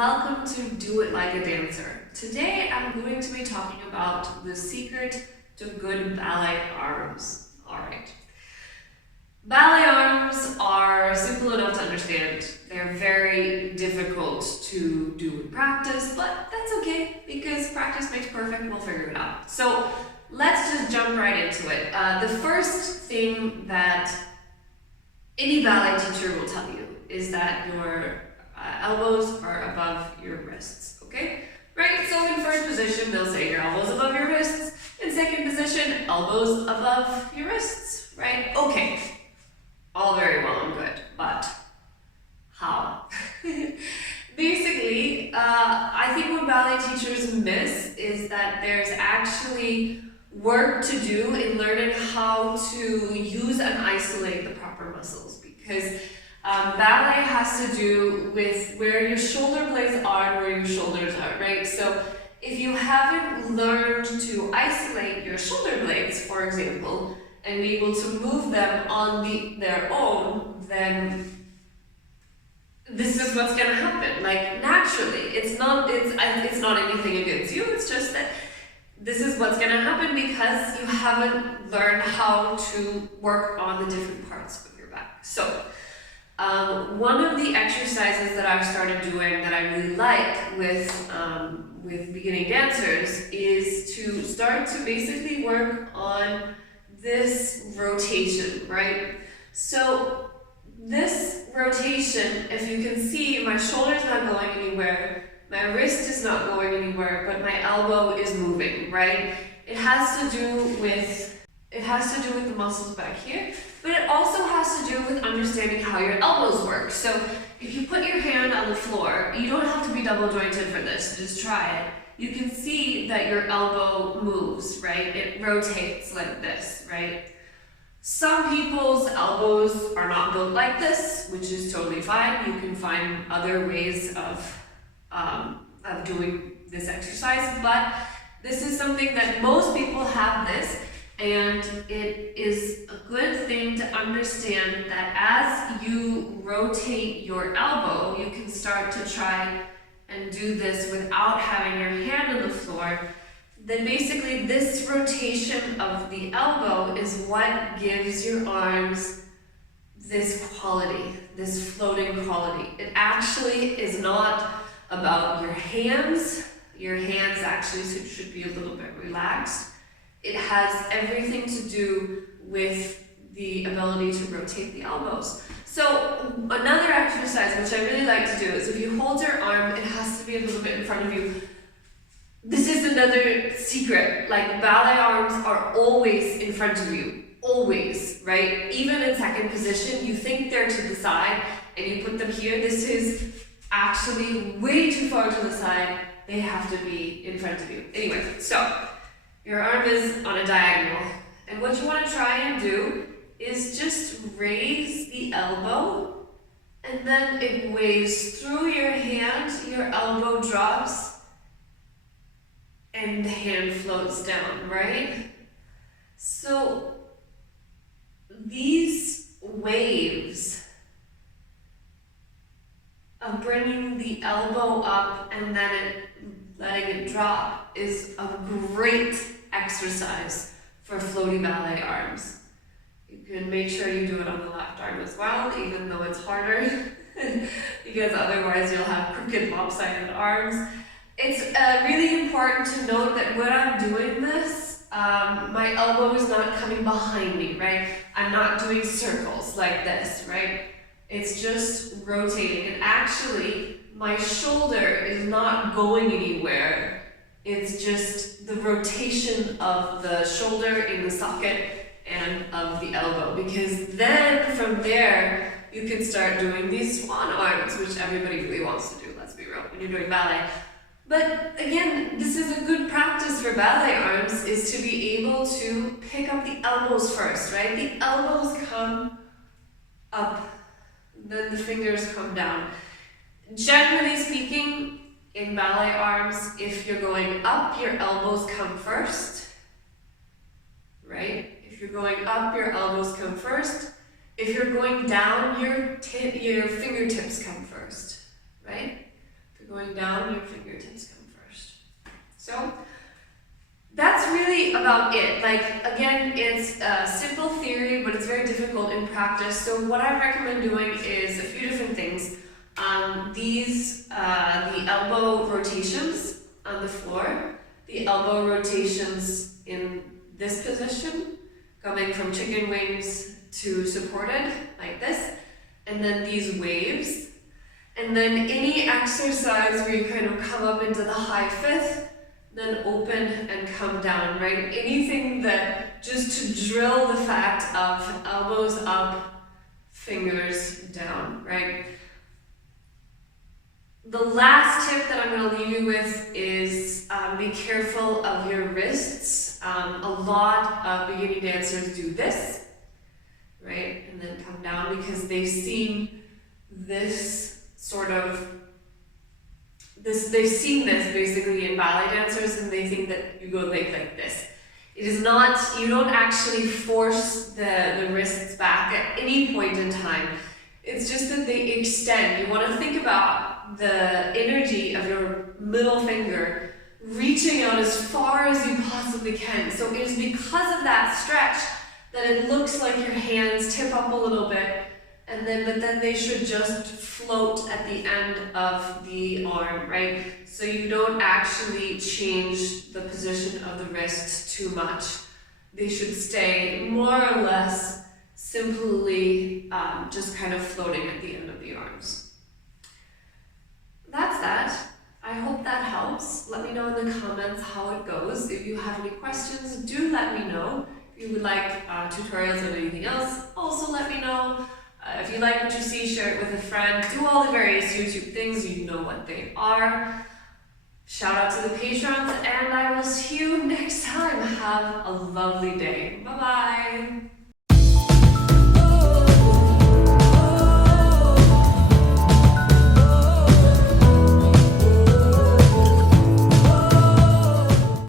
welcome to Do It Like a Dancer. Today I'm going to be talking about the secret to good ballet arms. Alright. Ballet arms are simple enough to understand. They're very difficult to do in practice, but that's okay because practice makes perfect. We'll figure it out. So let's just jump right into it. The first thing that any ballet teacher will tell you is that your elbows are above your wrists, okay? Right, so in first position, they'll say your elbows above your wrists. In second position, elbows above your wrists, right? Okay, all very well and good, but how? Basically, I think what ballet teachers miss is that there's actually work to do in learning how to use and isolate the proper muscles, because ballet has to do with where your shoulder blades are and where your shoulders are, right? So if you haven't learned to isolate your shoulder blades, for example, and be able to move them on their own, then this is what's going to happen. Like, naturally, it's not anything against you, it's just that this is what's going to happen because you haven't learned how to work on the different parts of your back. So one of the exercises that I've started doing that I really like with beginning dancers is to start to basically work on this rotation, right? So this rotation, if you can see, my shoulder's not going anywhere, my wrist is not going anywhere, but my elbow is moving, right? It has to do with the muscles back here, but it also has to do with understanding how your elbows work. So if you put your hand on the floor, you don't have to be double jointed for this, just try it. You can see that your elbow moves, right? It rotates like this, right? Some people's elbows are not built like this, which is totally fine. You can find other ways of doing this exercise, but this is something that most people have this, and it is a good thing to understand that as you rotate your elbow, you can start to try and do this without having your hand on the floor. Then basically this rotation of the elbow is what gives your arms this quality, this floating quality. It actually is not about your hands. Your hands actually should be a little bit relaxed. It has everything to do with the ability to rotate the elbows. So another exercise which I really like to do is if you hold your arm, it has to be a little bit in front of you. This is another secret, like ballet arms are always in front of you, always, right? Even in second position, you think they're to the side and you put them here. This is actually way too far to the side. They have to be in front of you. Anyway, so your arm is on a diagonal, and what you want to try and do is just raise the elbow, and then it waves through your hand, your elbow drops, and the hand floats down, right? So these waves of bringing the elbow up and then letting it drop is a great exercise for floaty ballet arms. You can make sure you do it on the left arm as well, even though it's harder, because otherwise you'll have crooked, lopsided arms. It's really important to note that when I'm doing this, my elbow is not coming behind me, right? I'm not doing circles like this, right? It's just rotating, and actually my shoulder is not going anywhere. It's just the rotation of the shoulder in the socket and of the elbow, because then from there you can start doing these swan arms, which everybody really wants to do, let's be real, when you're doing ballet. But again, this is a good practice for ballet arms, is to be able to pick up the elbows first, right? The elbows come up, then the fingers come down. Generally speaking, in ballet arms, if you're going up, your elbows come first, right? If you're going up, your elbows come first. If you're going down, your fingertips come first, right? going down, your fingertips come first. So that's really about it. Like, again, it's a simple theory, but it's very difficult in practice. So what I recommend doing is a few different things. The elbow rotations on the floor, the elbow rotations in this position, coming from chicken wings to supported, like this, and then these waves, and then any exercise where you kind of come up into the high fifth, then open and come down, right? Anything that just to drill the fact of elbows up, fingers down, right? The last tip that I'm going to leave you with is be careful of your wrists. A lot of beginning dancers do this, right? And then come down because they've seen this sort of, they've seen this basically in ballet dancers, and they think that you go like this. It is not, you don't actually force the wrists back at any point in time. It's just that they extend. You want to think about the energy of your middle finger reaching out as far as you possibly can. So it is because of that stretch that it looks like your hands tip up a little bit, and then but then they should just float at the end of the arm, right? So you don't actually change the position of the wrists too much. They should stay more or less simply just kind of floating at the end of the arms. That's that. I hope that helps. Let me know in the comments how it goes. If you have any questions, do let me know. If you would like tutorials on anything else, also let me know. If you like what you see, share it with a friend. Do all the various YouTube things, you know what they are. Shout out to the patrons, and I will see you next time. Have a lovely day. Bye-bye.